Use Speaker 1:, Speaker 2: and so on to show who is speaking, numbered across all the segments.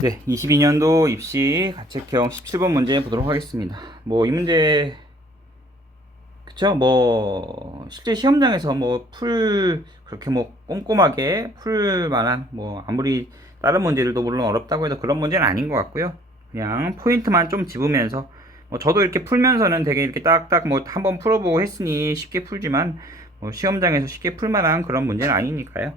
Speaker 1: 네, 22년도 입시 가책형 17번 문제 보도록 하겠습니다. 뭐 이 문제 그쵸? 뭐 실제 시험장에서 뭐 풀 그렇게 뭐 꼼꼼하게 풀 만한 뭐 아무리 다른 문제들도 물론 어렵다고 해도 그런 문제는 아닌 것 같고요. 그냥 포인트만 좀 집으면서 뭐 저도 이렇게 풀면서는 되게 이렇게 딱딱 뭐 한번 풀어보고 했으니 쉽게 풀지만 뭐 시험장에서 쉽게 풀 만한 그런 문제는 아니니까요.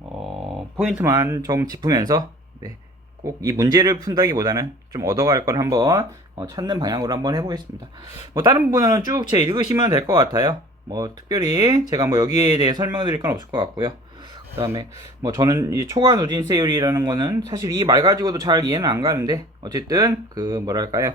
Speaker 1: 어, 포인트만 좀 짚으면서 네, 꼭 이 문제를 푼다기보다는 좀 얻어갈 걸 한번 어, 찾는 방향으로 한번 해보겠습니다. 뭐 다른 부분은 쭉 제 읽으시면 될 것 같아요. 뭐 특별히 제가 뭐 여기에 대해 설명드릴 건 없을 것 같고요. 그 다음에 뭐 저는 이 초과 누진 세율이라는 거는 사실 이 말 가지고도 잘 이해는 안 가는데 어쨌든 그 뭐랄까요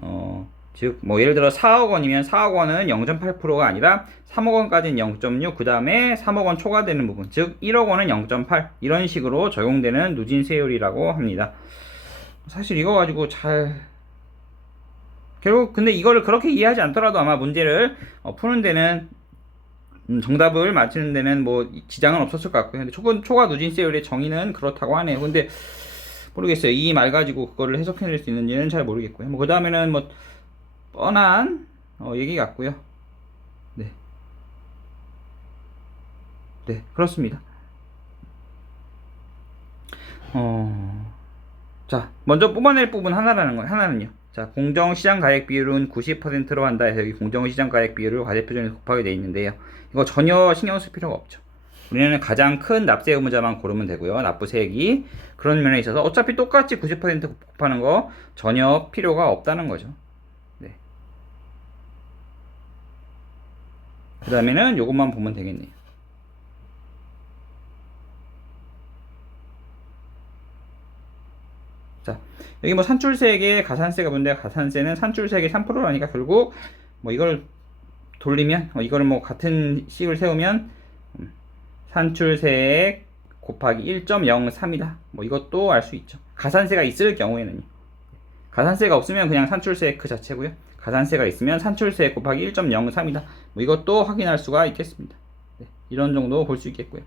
Speaker 1: 어 즉 뭐 예를 들어 4억 원이면 4억 원은 0.8%가 아니라 3억 원까지는 0.6, 그 다음에 3억 원 초과되는 부분, 즉 1억 원은 0.8 이런 식으로 적용되는 누진 세율이라고 합니다. 사실 이거 가지고 잘 결국 근데 이거를 그렇게 이해하지 않더라도 아마 문제를 어, 푸는 데는 음, 정답을 맞히는 데는 뭐 지장은 없었을 것 같고요. 근데 초과, 초과 누진 세율의 정의는 그렇다고 하네요. 근데 모르겠어요. 이 말 가지고 그거를 해석해낼 수 있는지는 잘 모르겠고요. 뭐 그 다음에는 뭐 뻔한 어, 얘기 같고요. 네. 네, 그렇습니다. 어, 자, 먼저 뽑아낼 부분 하나라는 거, 하나는요. 자, 공정시장 가액 비율은 90%로 한다 해서 여기 공정시장 가액 비율을 과대표준에서 곱하게 되어 있는데요. 이거 전혀 신경 쓸 필요가 없죠. 우리는 가장 큰 납세 의무자만 고르면 되고요. 납부세액이 그런 면에 있어서 어차피 똑같이 90% 곱하는 거 전혀 필요가 없다는 거죠. 네. 그 다음에는 요것만 보면 되겠네요. 자, 여기 뭐 산출세액에 가산세가 붙는데 가산세는 산출세액의 3%라니까 결국 뭐 이걸 돌리면 어, 이거를 뭐 같은 식을 세우면 음, 산출세액 곱하기 1.03이다. 뭐 이것도 알 수 있죠. 가산세가 있을 경우에는요. 가산세가 없으면 그냥 산출세액 그 자체고요. 가산세가 있으면 산출세액 곱하기 1.03이다. 뭐 이것도 확인할 수가 있겠습니다. 네, 이런 정도 볼 수 있겠고요.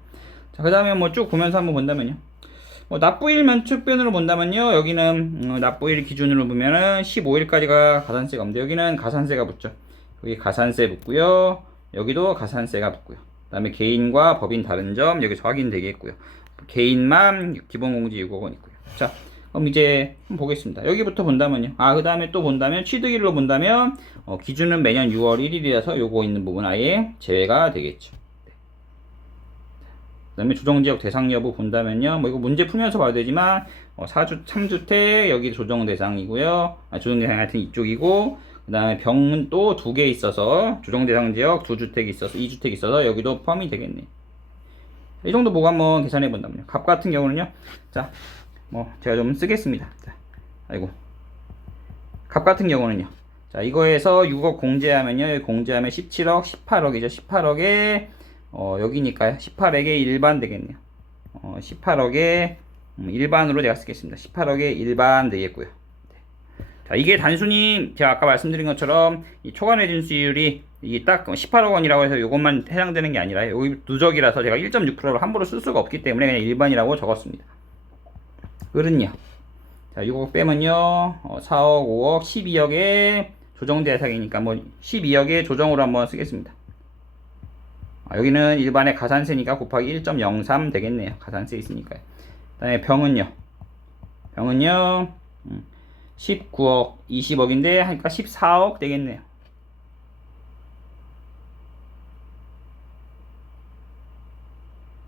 Speaker 1: 자, 그 다음에 뭐 쭉 보면서 한번 본다면요. 뭐 납부일 면축변으로 본다면요. 여기는 음, 납부일 기준으로 보면은 15일까지가 가산세가 없는데 여기는 가산세가 붙죠. 여기 가산세 붙고요. 여기도 가산세가 붙고요. 그 다음에 개인과 법인 다른 점 여기서 확인되겠고요. 개인만 기본공지 6억 원 있고요. 자, 그럼 이제 보겠습니다. 여기부터 본다면요. 아, 그 다음에 또 본다면 취득일로 본다면 어, 기준은 매년 6월 1일이라서 요거 있는 부분 아예 제외가 되겠죠. 그 다음에 조정지역 대상 여부 본다면요. 뭐 이거 문제 풀면서 봐야 되지만, 어, 4주, 3주택, 여기 조정 대상이고요. 아, 조정 대상 하여튼 이쪽이고, 그 다음에 병은 또 두 개 있어서, 조정 대상 지역 두 주택 있어서, 2주택 있어서, 여기도 포함이 되겠네. 이 정도 보고 한번 계산해 본다면요. 갑 같은 경우는요. 자, 뭐, 제가 좀 쓰겠습니다. 자, 아이고. 갑 같은 경우는요. 자, 이거에서 6억 공제하면요. 공제하면 17억, 18억이죠. 18억에 어, 여기니까요. 18억에 일반 되겠네요. 어, 18억에 음, 일반으로 제가 쓰겠습니다. 18억에 일반 되겠고요. 네. 자, 이게 단순히 제가 아까 말씀드린 것처럼 이 초과 내 진 수율이 이게 딱 18억 원이라고 해서 이것만 해당되는 게 아니라 여기 누적이라서 제가 1.6%로 함부로 쓸 수가 없기 때문에 그냥 일반이라고 적었습니다. 을은요. 자, 이거 빼면요. 어, 4억, 5억, 12억에 조정 대상이니까 뭐 12억에 조정으로 한번 쓰겠습니다. 아, 여기는 일반의 가산세니까 곱하기 1.03 되겠네요. 가산세 있으니까요. 그 다음에 병은요. 병은요. 19억, 20억인데 하니까 14억 되겠네요.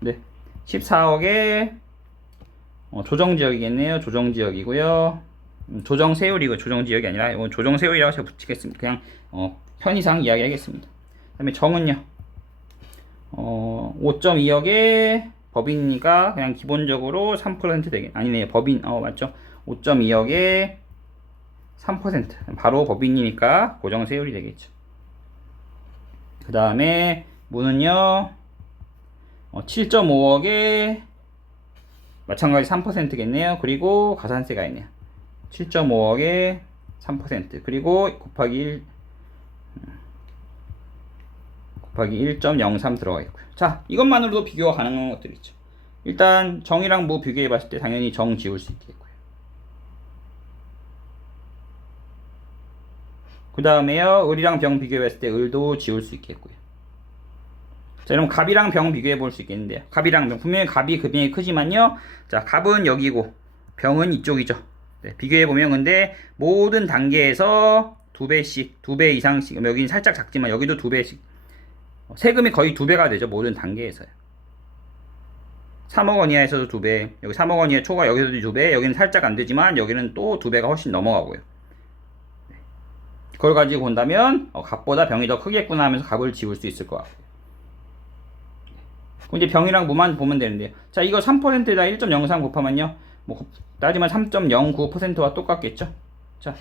Speaker 1: 네. 14억에 어, 조정 지역이겠네요. 조정 지역이고요. 음, 조정 세율이고 조정 지역이 아니라 이건 조정 세율이라고 제가 붙이겠습니다. 그냥 어, 편의상 이야기하겠습니다. 그 다음에 정은요. 어, 5.2억에 법인이니까 그냥 기본적으로 3% 되겠, 아니네요. 법인, 어, 맞죠? 5.2억에 3%. 바로 법인이니까 고정 세율이 되겠죠. 그 다음에 무는요, 어, 7.5억에 마찬가지 3%겠네요. 그리고 가산세가 있네요. 7.5억에 3% 그리고 곱하기 1 음, 곱하기 1.03 들어가 있고요. 자, 이것만으로도 비교가 가능한 것들이 있죠. 일단 정이랑 무 비교해 봤을 때 당연히 정 지울 수 있겠고요. 그 다음에요. 을이랑 병 비교해 봤을 때 을도 지울 수 있겠고요. 자, 그럼 갑이랑 병 비교해 볼 수 있겠는데요. 갑이랑 병. 분명히 갑이 급이 크지만요. 자, 갑은 여기고, 병은 이쪽이죠. 네, 비교해 보면 근데 모든 단계에서 두 배씩, 두 배 이상씩, 여기는 살짝 작지만 여기도 두 배씩. 어, 세금이 거의 두 배가 되죠. 모든 단계에서요. 3억 원 이하에서도 두 배, 여기 3억 원 이하 초과 여기서도 두 배, 여기는 살짝 안 되지만 여기는 또 두 배가 훨씬 넘어가고요. 네. 그걸 가지고 본다면 어, 갑보다 병이 더 크겠구나 하면서 갑을 지울 수 있을 것 같고요. 그럼 이제 병이랑 무만 보면 되는데요. 자, 이거 3%에다 1.03 곱하면요. 뭐 곱- 따지면 3.09%와 똑같겠죠. 자,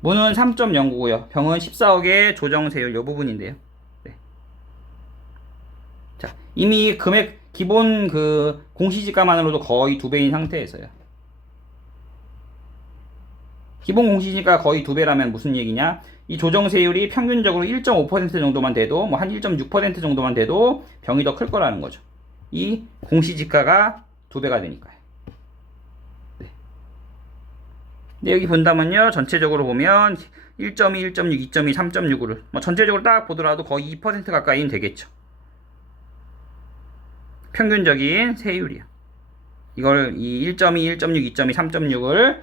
Speaker 1: 무는 3.09고요. 병은 14억의 조정세율 요 부분인데요. 네. 자, 이미 금액 기본 그 공시지가만으로도 거의 두 배인 상태에서요. 기본 공시지가 거의 두 배라면 무슨 얘기냐? 이 조정세율이 평균적으로 1.5% 정도만 돼도 뭐 한 1.6% 정도만 돼도 병이 더 클 거라는 거죠. 이 공시지가가 두 배가 되니까요. 네. 근데 여기 본다면요, 전체적으로 보면 1.2, 1.6, 2.2, 3.6을 뭐 전체적으로 딱 보더라도 거의 2% 가까이는 되겠죠. 평균적인 세율이요. 이걸 이 1.2, 1.6, 2.2, 3.6을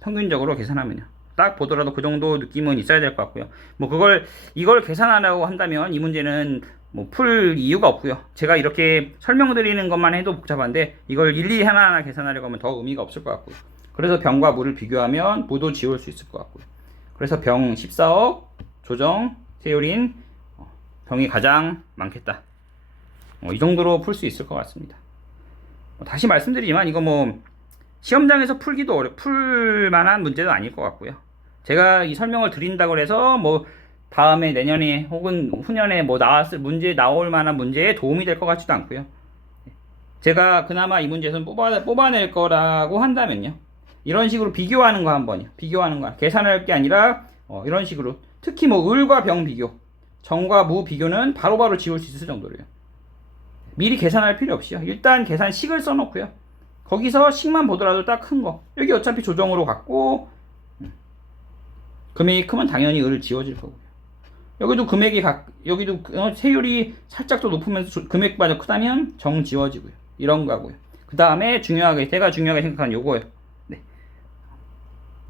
Speaker 1: 평균적으로 계산하면요. 딱 보더라도 그 정도 느낌은 있어야 될 것 같고요. 뭐 그걸 이걸 계산하려고 한다면 이 문제는 뭐 풀 이유가 없고요. 제가 이렇게 설명드리는 것만 해도 복잡한데 이걸 일일이 하나하나 계산하려고 하면 더 의미가 없을 것 같고요. 그래서 병과 물을 비교하면 무도 지울 수 있을 것 같고요. 그래서 병 14억 조정 세율인 어, 병이 가장 많겠다. 어, 이 정도로 풀 수 있을 것 같습니다. 뭐 다시 말씀드리지만 이거 뭐 시험장에서 풀기도 어려 풀 만한 문제도 아닐 것 같고요. 제가 이 설명을 드린다고 해서 뭐 다음에 내년에 혹은 후년에 뭐 나왔을 문제 나올 만한 문제에 도움이 될 것 같지도 않고요. 제가 그나마 이 문제에서 뽑아 뽑아낼 거라고 한다면요. 이런 식으로 비교하는 거 한번요. 비교하는 거 계산할 게 아니라 어, 이런 식으로 특히 뭐 을과 병 비교, 정과 무 비교는 바로바로 지울 수 있을 정도로요. 미리 계산할 필요 없이요. 일단 계산식을 써놓고요. 거기서 식만 보더라도 딱 큰 거. 여기 어차피 조정으로 갔고 음. 금액이 크면 당연히 을을 지워질 거고요. 여기도 금액이 각 여기도 어, 세율이 살짝 더 높으면서 조- 금액보다 크다면 정 지워지고요. 이런 거고요. 그 다음에 중요하게 제가 중요하게 생각하는 요거예요. 네.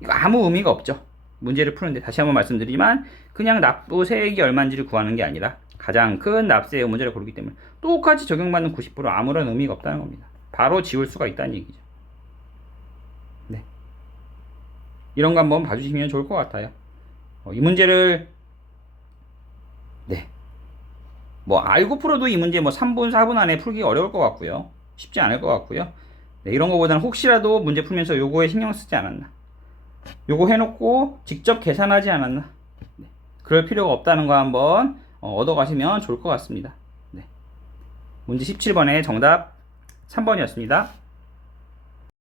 Speaker 1: 이거 아무 의미가 없죠. 문제를 푸는데 다시 한번 말씀드리지만 그냥 납부세액이 얼마인지를 구하는 게 아니라 가장 큰 납세의 문제를 고르기 때문에 똑같이 적용받는 90% 아무런 의미가 없다는 겁니다. 바로 지울 수가 있다는 얘기죠. 네. 이런 거 한번 봐주시면 좋을 것 같아요. 어, 이 문제를 네. 뭐 알고 풀어도 이 문제 뭐 3분 4분 안에 풀기 어려울 것 같고요. 쉽지 않을 것 같고요. 네, 이런 거보다는 혹시라도 문제 풀면서 요거에 신경 쓰지 않았나. 요거 해놓고 직접 계산하지 않았나. 네. 그럴 필요가 없다는 거 한번 어, 얻어가시면 좋을 것 같습니다. 네. 문제 17번의 정답 3번이었습니다.